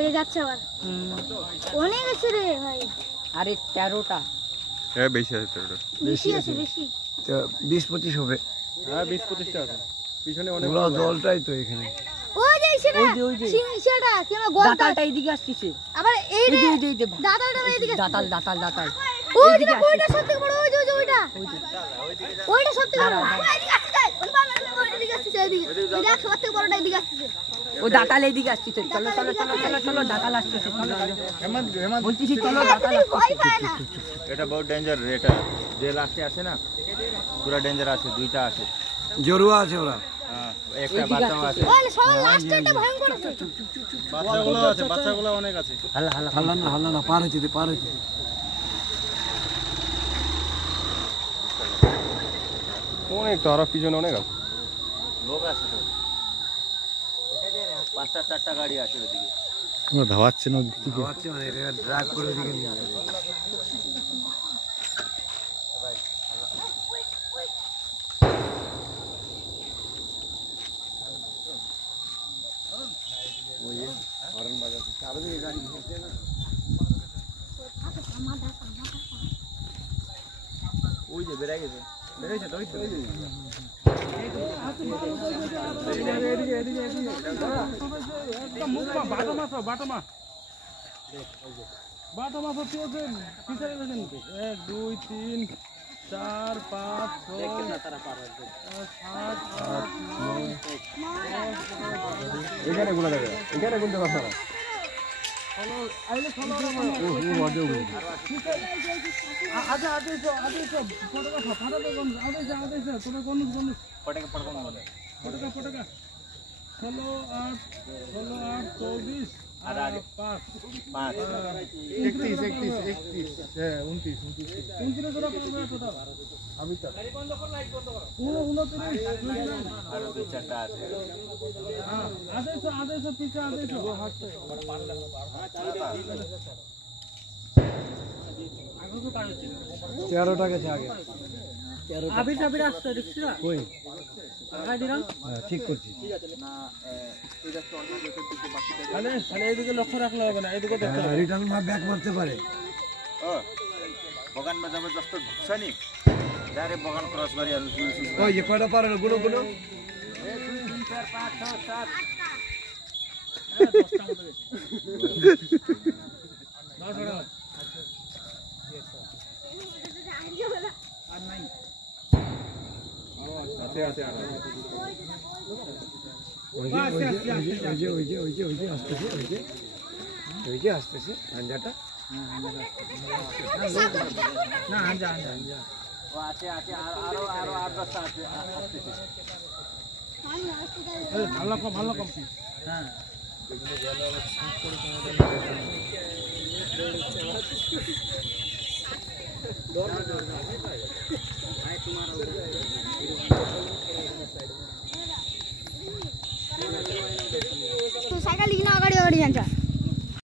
ওই যাচ্ছে আবার অনেক আছে রে ভাই আরে 13টা হ্যাঁ বেশি আছে 13টা বেশি আছে বেশি 20-25 হবে হ্যাঁ 20-25টা আছে পিছনে অনেক পুরো দলটাই তো এখানে ওই যে সেটা সিংড়াটা কি আমার গোল দাতালটা এইদিকে আসছে আবার এই রে এই দাতালটা এইদিকে দাতাল ওইটা ওইটা সবথেকে বড় ওই যে ওইটা সবথেকে বড় এইদিকে আসছে ওইদিকে আসছে এইদিকে ওইটা সবথেকে বড়টা এইদিকে আসছে ও দাতাল এইদিকে আসছে চলো দাতাল আসছে চলো বলছি চলো দাতাল ভয় পায় না এটা বহুত ডেঞ্জার এটা যে লাস্টে আসে না পুরো ডেঞ্জার আছে দুইটা আছে জরুয়া আছে ওরা হ্যাঁ একটা বাচ্চাও আছে ওই সব লাস্টটা ভয়ঙ্কর আছে বাচ্চাগুলো অনেক আছে হাল্লা না পার হইতে অনেক তো আরো পিছনে অনেক আছে লোক আছে তো 5-4টা গাড়ি আছে ওদিকে ধাওয়াচ্ছে না হচ্ছে মানে এটা ড্রাগ করে ওদিকে নিয়ে যাবে ওই যে বেরিয়ে গেছে তো ওই তো বাটা মাছ হচ্ছে পিছনে 1 2 3 4 5 6 এখানে গুলো দেখে এখানে গুনতে পারছ না তেরোটা গেছে আগে কই ঠিক করছি এইদিকে লক্ষ্য রাখলে হবে না এইদিকে রিটার্ন মা ব্যাক মারতে পারে बगान में जबरदस्त घुसा नहीं डायरेक्ट बगान क्रॉस करी ওই যে কয়টা পারে গুলো 1 2 3 4 5 6 7 ওই যে আসতেছে হাঞ্জাটা না হাঞ্জা ও আছে আরো 8-10টা আছে আসতেছে ভালো কম হ্যাঁ তোমার